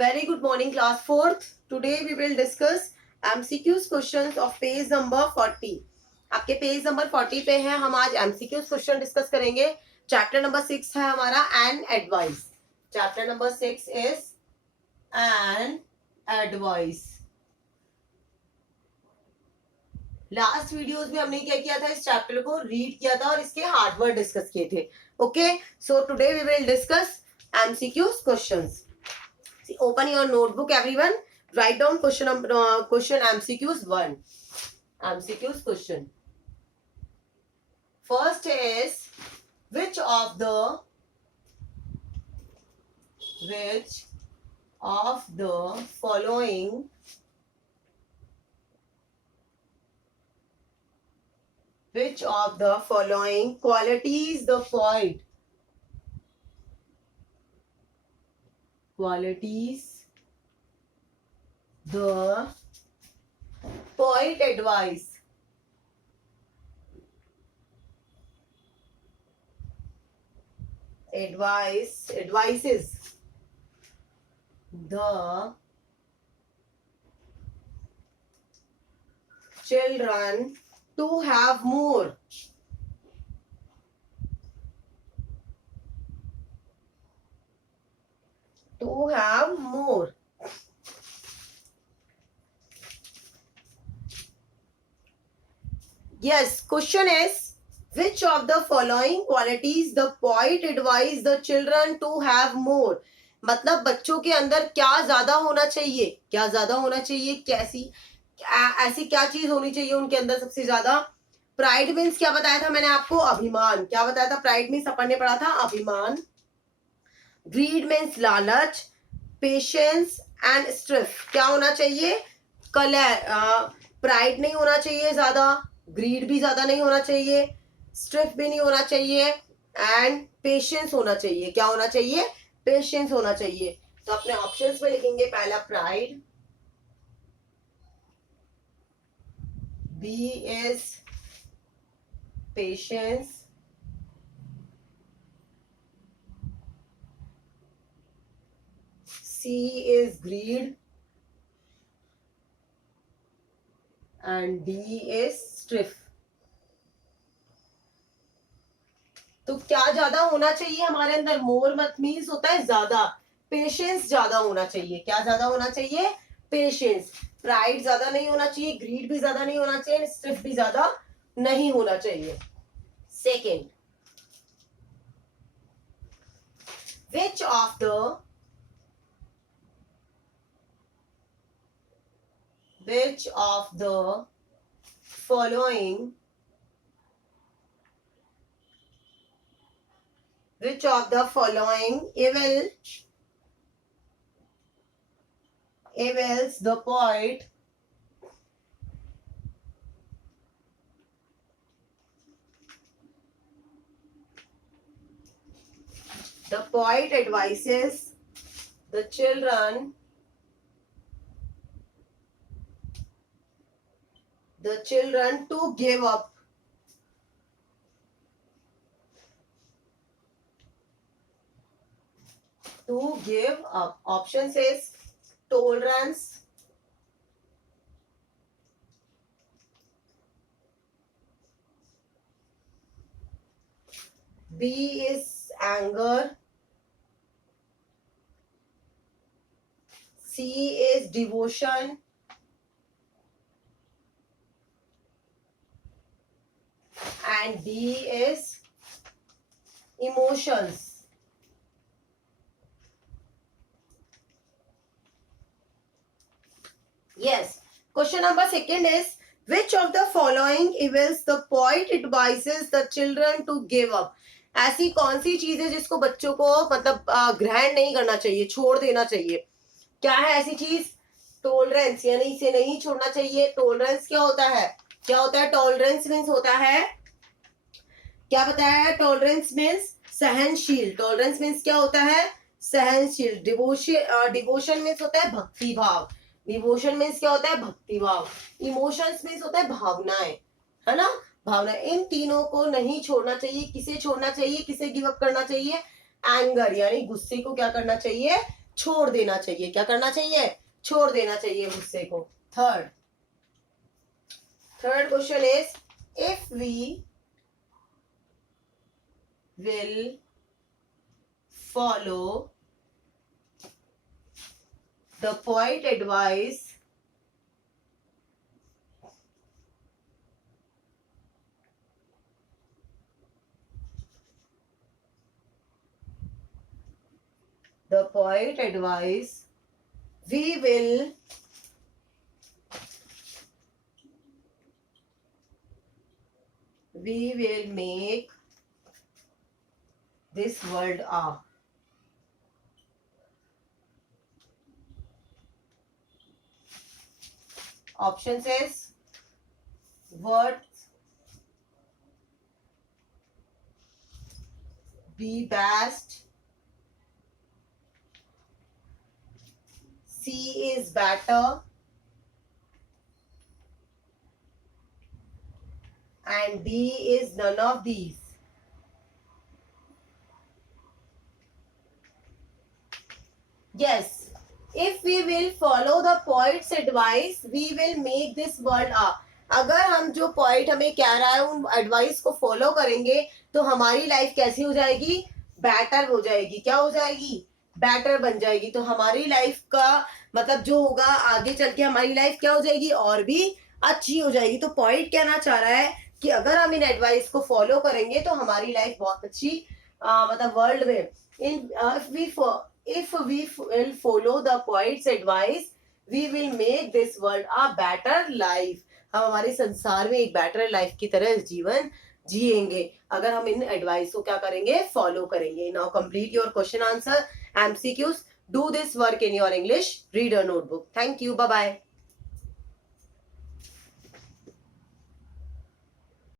Very good morning, class 4th. Today we will discuss MCQs questions of page number 40. आपके page number 40 पे है. हम आज MCQs question discuss करेंगे. Chapter number 6 है हमारा an advice. Chapter number 6 is an advice. Last videos में हमने क्या किया था, इस चैप्टर को रीड किया था और इसके हार्डवर्ड डिस्कस किए थे. Okay, so today we will discuss MCQs questions. Open your notebook, everyone. Write down question MCQs 1. MCQs question. First is which of the following qualities the poet advises the children to have more. Yes, question is which of the following qualities the poet advised the children to have more. मतलब बच्चों के अंदर क्या ज्यादा होना चाहिए, कैसी ऐसी क्या चीज होनी चाहिए उनके अंदर सबसे ज्यादा. प्राइड मीन्स क्या बताया था मैंने आपको, अभिमान. क्या बताया था? प्राइड मीन्स अपन ने पढ़ा था अभिमान. ग्रीड मीन्स लालच. पेशेंस एंड स्ट्रेंथ क्या होना चाहिए? कलर. प्राइड नहीं होना चाहिए ज्यादा, ग्रीड भी ज्यादा नहीं होना चाहिए, स्ट्रेंथ भी नहीं होना चाहिए, एंड पेशेंस होना चाहिए. क्या होना चाहिए? पेशेंस होना चाहिए. तो अपने ऑप्शंस में लिखेंगे पहला pride, B is patience, C is greed, and D is strength. तो क्या ज्यादा होना चाहिए हमारे अंदर? मोर मत मीन्स होता है ज्यादा. पेशेंस ज्यादा होना चाहिए. क्या ज्यादा होना चाहिए? पेशेंस. प्राइड ज्यादा नहीं होना चाहिए, ग्रीड भी ज्यादा नहीं होना चाहिए, स्ट्रेंथ भी ज्यादा नहीं होना चाहिए. Second, which of the following evils the poet advises the children to give up. Option says tolerance, B is anger, C is devotion, and D is emotions. Yes. Question number second is which of the following evils the poet advises the children to give up. ऐसी कौन सी चीज है जिसको बच्चों को मतलब ग्रहण नहीं करना चाहिए, छोड़ देना चाहिए? क्या है ऐसी चीज? टॉलरेंस, यानी इसे नहीं छोड़ना चाहिए. टॉलरेंस क्या होता है? टॉलरेंस मीन्स होता है, क्या बताया है? टॉलरेंस मीन्स सहनशील. टॉलरेंस मीन्स क्या होता है? सहनशील. डिवोशन मीन्स होता है भक्ति भाव. डिवोशन मीन्स क्या होता है? भक्ति भाव. इमोशंस मीन्स होता है भावनाएं, है ना? भावना. इन तीनों को नहीं छोड़ना चाहिए. किसे छोड़ना चाहिए? किसे गिव अप करना चाहिए? एंगर, यानी गुस्से को क्या करना चाहिए? छोड़ देना चाहिए. क्या करना चाहिए? छोड़ देना चाहिए गुस्से को. Third question is, if we will follow the poet advice, we will make this world a. Option says words be best, C is better, and D is none of these. Yes, if we will follow the poet's advice, we will make this world a. अगर हम जो पॉइंट हमें कह रहा है उन एडवाइस को फॉलो करेंगे तो हमारी लाइफ कैसी हो जाएगी? बेटर हो जाएगी. क्या हो जाएगी? बेटर बन जाएगी. तो हमारी लाइफ का मतलब जो होगा आगे चल के हमारी लाइफ क्या हो जाएगी? और भी अच्छी हो जाएगी. तो पॉइंट कहना चाह रहा है कि अगर हम इन एडवाइस को फॉलो करेंगे तो हमारी लाइफ बहुत अच्छी मतलब वर्ल्ड में if we will follow the poet's advice, we will make this world a better life. हम हमारे संसार में एक बेटर लाइफ की तरह जीवन जिएंगे अगर हम इन एडवाइस को क्या करेंगे? फॉलो करेंगे. Now complete your question answer MCQs. Do this work in your English reader notebook. Thank you. Bye bye.